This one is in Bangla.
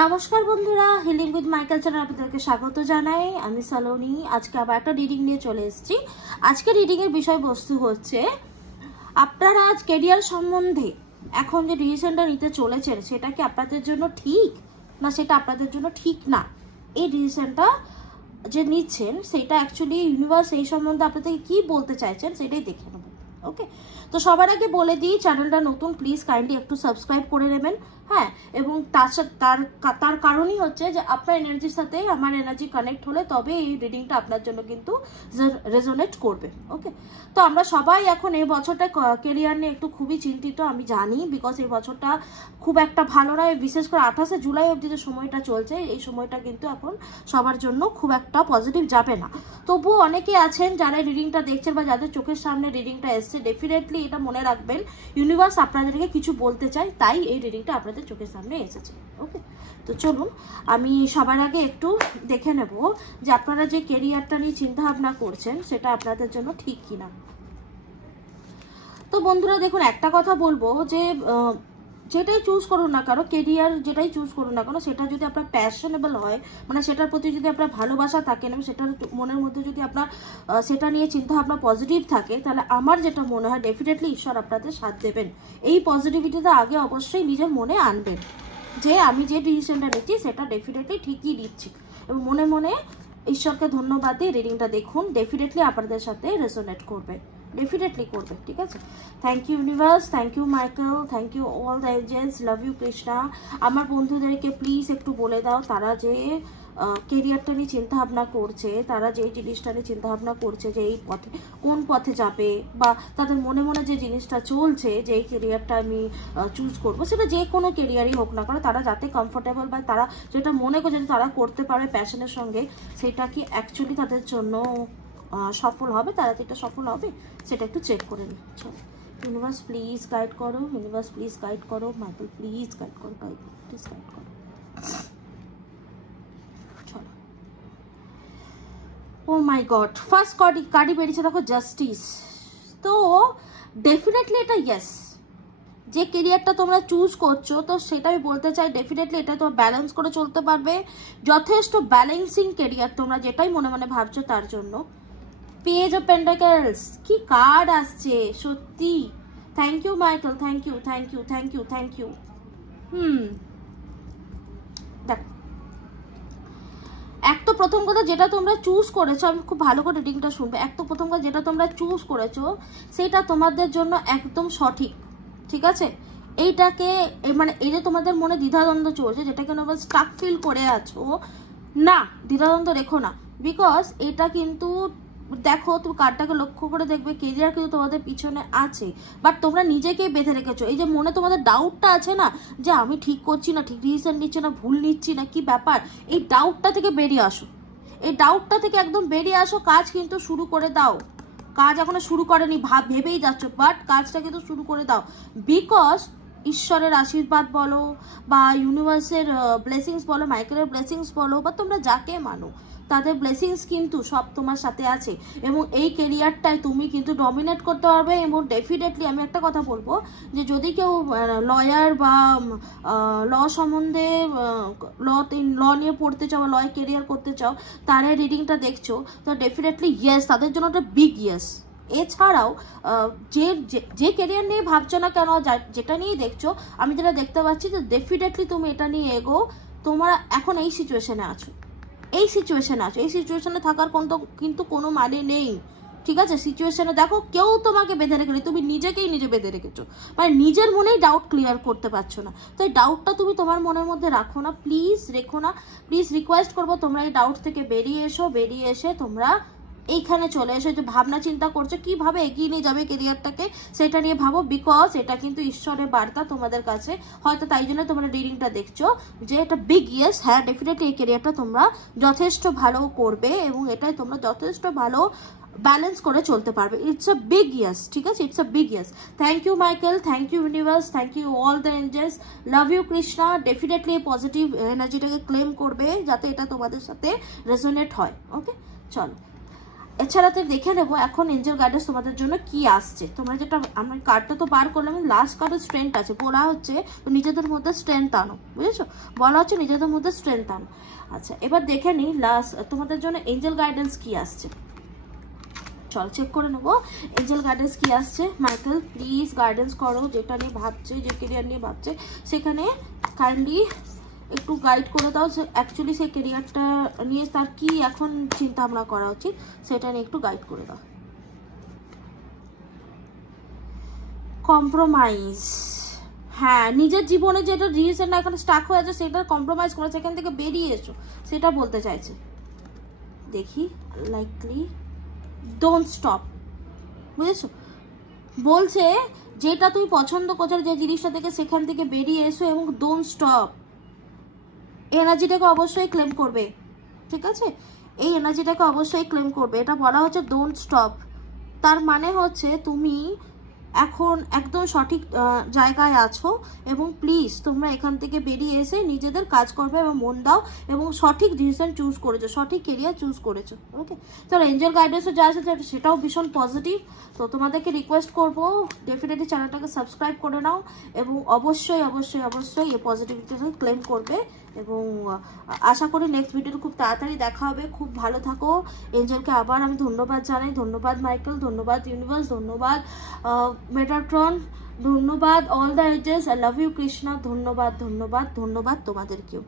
নমস্কার বন্ধুরা, হিলিং উইথ মাইকেল চ্যানেল আপনাদেরকে স্বাগত জানাই। আমি সালোনি। আজকে আবার একটা রিডিং নিয়ে চলে এসেছি। আজকে রিডিংয়ের বিষয়বস্তু হচ্ছে আপনারা আজ কেরিয়ার সম্বন্ধে এখন যে ডিসিশনটা নিতে চলেছেন সেটা কি আপনাদের জন্য ঠিক না সেটা আপনাদের জন্য ঠিক না। এই ডিসিশনটা যে নিচ্ছেন সেটা অ্যাকচুয়ালি ইউনিভার্স এই সম্বন্ধে আপনাদেরকে কি বলতে চাইছেন সেটাই দেখে নেব। ওকে, তো সবার আগে বলে দিই, চ্যানেলটা নতুন, প্লিজ কাইন্ডলি একটু সাবস্ক্রাইব করে নেবেন। হ্যাঁ, এবং তার কারণই হচ্ছে যে আপনার এনার্জির সাথে আমার এনার্জি কানেক্ট হলে তবে এই রিডিংটা আপনার জন্য কিন্তু রেজোনেট করবে। ওকে, তো আমরা সবাই এখন এই বছরটা কেরিয়ার নিয়ে একটু খুবই চিন্তিত, আমি জানি, বিকজ এই বছরটা খুব একটা ভালো নয়। বিশেষ করে 28শে জুলাই অবধি যে সময়টা চলছে এই সময়টা কিন্তু এখন সবার জন্য খুব একটা পজিটিভ যাবে না। তবুও অনেকে আছেন যারা রিডিংটা দেখছেন বা যাদের চোখের সামনে রিডিংটা এসছে, ডেফিনেটলি এটা মনে রাখবেন ইউনিভার্স আপনাদেরকে কিছু বলতে চায়, তাই এই রিডিংটা আপনাদের চোখের সামনে এসেছে। ওকে, তো চলুন আমি সবার আগে একটু দেখে নেব যে আপনারা যে কেরিয়ারটা নিয়ে চিন্তা ভাবনা করছেন সেটা আপনাদের জন্য ঠিক কিনা। তো বন্ধুরা দেখুন, একটা কথা বলবো যে যেটাই চুজ করুন না কেন, কেরিয়ার যেটাই চুজ করুন না কেন, সেটা যদি আপনার প্যাশনেবল হয়, মানে সেটার প্রতি যদি আপনার ভালোবাসা থাকে এবং সেটার মনের মধ্যে যদি আপনার সেটা নিয়ে চিন্তা ভাবনা পজিটিভ থাকে, তাহলে আমার যেটা মনে হয় ডেফিনেটলি ঈশ্বর আপনাদের সাথ দেবেন। এই পজিটিভিটিটা আগে অবশ্যই নিজের মনে আনবেন যে আমি যে ডিসিশনটা নিচ্ছি সেটা ডেফিনেটলি ঠিকই নিচ্ছি, এবং মনে মনে ঈশ্বরকে ধন্যবাদ দিয়ে রিডিংটা দেখুন, ডেফিনেটলি আপনাদের সাথে রেজোনেট করবে, ডেফিনেটলি করবে। ঠিক আছে, thank you universe, thank you Michael, thank you all the angels, love you Krishna. আমার বন্ধুদেরকে প্লিজ একটু বলে দাও তারা যে কেরিয়ারটা নিয়ে চিন্তা ভাবনা করছে, তারা যে জিনিসটা নিয়ে চিন্তা ভাবনা করছে যে এই পথে কোন পথে যাবে, বা তাদের মনে মনে যে জিনিসটা চলছে যে এই কেরিয়ারটা আমি চুজ করবো, সেটা যে কোনো কেরিয়ারই হোক না কারণ তারা যাতে কমফোর্টেবল বা তারা যেটা মনে করছে তারা করতে পারে প্যাশনের সঙ্গে, সেটা কি অ্যাকচুয়ালি তাদের জন্য সফল হবে, তারা যেটা সফল হবে সেটা একটু চেক করে নিই। চলো, ইউনিভার্স প্লিজ গাইড করো, ইউনিভার্স প্লিজ গাইড করো, মাইকেল প্লিজ গাইড করো, প্লিজ গাইড করো। চলো, ও মাই গড, ফার্স্ট কার্ডই বেরিয়েছে দেখো, জাস্টিস। তো ডেফিনেটলি এটা ইয়েস, যে কেরিয়ারটা তোমরা চুজ করছো তো সেটা আমি বলতে চাই ডেফিনেটলি এটা তোমরা ব্যালেন্স করে চলতে পারবে, যথেষ্ট ব্যালেন্সিং কেরিয়ার তোমরা যেটাই মনে মনে ভাবছো তার জন্য। পেজ অফ পেন্টাকেলস, কি কার্ড আসছে সত্যি, thank you Michael, thank you, thank you, thank you, thank you. দেখ, এক তো প্রথম কথা যেটা তোমরা চুজ করেছো, আমি খুব ভালো করে রিডিংটা শুনবে, এক তো প্রথম কথা যেটা তোমরা চুজ করেছো সেটা তোমাদের জন্য একদম সঠিক। ঠিক আছে, এইটাকে মানে এই যে তোমাদের মনে দ্বিধাদ্বন্দ্ব চলছে, যেটাকে তোমরা স্টাক ফিল করে আছো, না দ্বিধাদ্বন্দ্ব রেখো না, বিকজ এটা কিন্তু দেখো তুমি কার্ডটাকে লক্ষ্য করে দেখবে কেরিয়ার কিন্তু তোমাদের পিছনে আছে, বাট তোমরা নিজেকেই বেঁধে রেখেছো। এই যে মনে তোমাদের ডাউটটা আছে না যে আমি ঠিক করছি না, ঠিক ডিসিশন নিচ্ছি না, ভুল নিচ্ছি না, কি ব্যাপার, এই ডাউটটা থেকে বেরিয়ে আসো, এই ডাউটটা থেকে একদম বেরিয়ে আসো, কাজ কিন্তু শুরু করে দাও। কাজ এখনো শুরু করেনি, ভেবেই যাচ্ছ, বাট কাজটা কিন্তু শুরু করে দাও, বিকজ ঈশ্বরের আশীর্বাদ বলো বা ইউনিভার্সের ব্লেসিংস বলো, মাইকেলের ব্লেসিংস বলো, বা তোমরা যাকে মানো তাদের ব্লেসিংস কিন্তু সব তোমার সাথে আছে, এবং এই কেরিয়ারটাই তুমি কিন্তু ডমিনেট করতে পারবে। এবং ডেফিনেটলি আমি একটা কথা বলবো যে যদি কেউ লয়ার বা ল সম্বন্ধে ল নিয়ে পড়তে চাও বা লয় কেরিয়ার করতে চাও, তারা রিডিংটা দেখছো, তো ডেফিনেটলি ইয়েস, তাদের জন্য একটা বিগ ইয়েস। এছাড়াও যে কেরিয়ার নিয়ে ভাবছো না কেন, যেটা নিয়ে দেখছো, আমি যেটা দেখতে পাচ্ছি যে ডেফিনেটলি তুমি এটা নিয়ে এগো, তোমরা এখন এই সিচুয়েশনে আছো, এই সিচুয়েশনে থাকার কিন্তু কোনো মানে নেই। ঠিক আছে, সিচুয়েশনে দেখো কেউ তোমাকে বেঁধে রেখে, তুমি নিজেকেই নিজে বেঁধে রেখেছো, মানে নিজের মনেই ডাউট ক্লিয়ার করতে পারছো না। তো এই ডাউটটা তুমি তোমার মনের মধ্যে রাখো না, প্লিজ রেখো না, প্লিজ রিকোয়েস্ট করবো তোমরা এই ডাউট থেকে বেরিয়ে এসো, বেরিয়ে এসে তোমরা এইখানে চলে এসো, যে ভাবনা চিন্তা করছো কিভাবে এগিয়ে নিয়ে যাবে কেরিয়ারটাকে সেটা নিয়ে ভাবো, বিকজ এটা কিন্তু ঈশ্বরের বার্তা তোমাদের কাছে, হয়তো তাই জন্য তোমরা রিডিংটা দেখছো যে এটা বিগ ইয়েস। হ্যাঁ, ডেফিনেটলি এই কেরিয়ারটা তোমরা যথেষ্ট ভালো করবে এবং এটাই তোমরা যথেষ্ট ভালো ব্যালেন্স করে চলতে পারবে। ইটস আ বিগ ইয়েস, ঠিক আছে, it's a big yes. Thank you Michael, thank you universe, thank you all the angels, love you Krishna. Definitely এই পজিটিভ এনার্জিটাকে ক্লেম করবে যাতে এটা তোমাদের সাথে রেজোনেট হয়। ওকে, চলো এছাড়া তো দেখে নেবো এখন এঞ্জেল গাইডেন্স তোমাদের জন্য কি আসছে। তোমরা যেটা, আমরা কার্ডটা তো বার করলাম, লাস্ট কার্ডের স্ট্রেংথ আছে, বলা হচ্ছে নিজেদের মধ্যে স্ট্রেংথ আনো, বুঝেছো, বলা হচ্ছে নিজেদের মধ্যে স্ট্রেংথ আনো। আচ্ছা এবার দেখে নিই লাস্ট তোমাদের জন্য এঞ্জেল গাইডেন্স কি আসছে। চল চেক করে নেবো এঞ্জেল গাইডেন্স কি আসছে। মাইকেল প্লিজ গাইডেন্স করো, যেটা নিয়ে ভাবছে, যে কেরিয়ার নিয়ে ভাবছে, সেখানে কাইন্ডলি একটু গাইড করে দাও। অ্যাকচুয়ালি সেই কেরিয়ারটা নিয়ে তার কি এখন চিন্তা ভাবনা করা উচিত, সেটা নিয়ে একটু গাইড করে দাও। কম্প্রোমাইজ, হ্যাঁ নিজের জীবনে যেটা রিলেশনটা এখন স্টাক হয়ে আছে সেটা কম্প্রোমাইজ করে সেখান থেকে বেরিয়ে এসো, সেটা বলতে চাইছে। দেখি লাইকলি ডোন্ট স্টপ, বুঝেছো, বলছে যেটা তুমি পছন্দ করছো যে জিনিসটা থেকে সেখান থেকে বেরিয়ে এসো এবং ডোন্ট স্টপ। এনার্জিটাকে অবশ্যই ক্লেম করবে, ঠিক আছে, এই এনার্জিটাকে অবশ্যই ক্লেম করবে। এটা বলা হচ্ছে ডোন্ট স্টপ, তার মানে হচ্ছে তুমি এখন একদম সঠিক জায়গায় আছো এবং প্লিজ তোমরা এখান থেকে বেরিয়ে এসে নিজেদের কাজ করবে এবং মন দাও এবং সঠিক ডিসিশন চুজ করেছো, সঠিক কেরিয়ার চুজ করেছো। ওকে, তাহলে এঞ্জেল গাইডেন্সে যা আছে সেটাও ভীষণ পজিটিভ। তো তোমাদেরকে রিকোয়েস্ট করবো ডেফিনেটলি চ্যানেলটাকে সাবস্ক্রাইব করে নাও এবং অবশ্যই অবশ্যই অবশ্যই এই পজিটিভিটিটা ক্লেম করবে এবং আশা করি নেক্সট ভিডিওতে খুব তাড়াতাড়ি দেখা হবে। খুব ভালো থাকো। এঞ্জেলকে আবার আমি ধন্যবাদ জানাই, ধন্যবাদ মাইকেল, ধন্যবাদ ইউনিভার্স, ধন্যবাদ মেটাট্রন, ধন্যবাদ অল দ্য এজেস, আই লাভ ইউ কৃষ্ণা, ধন্যবাদ ধন্যবাদ ধন্যবাদ তোমাদেরকেও।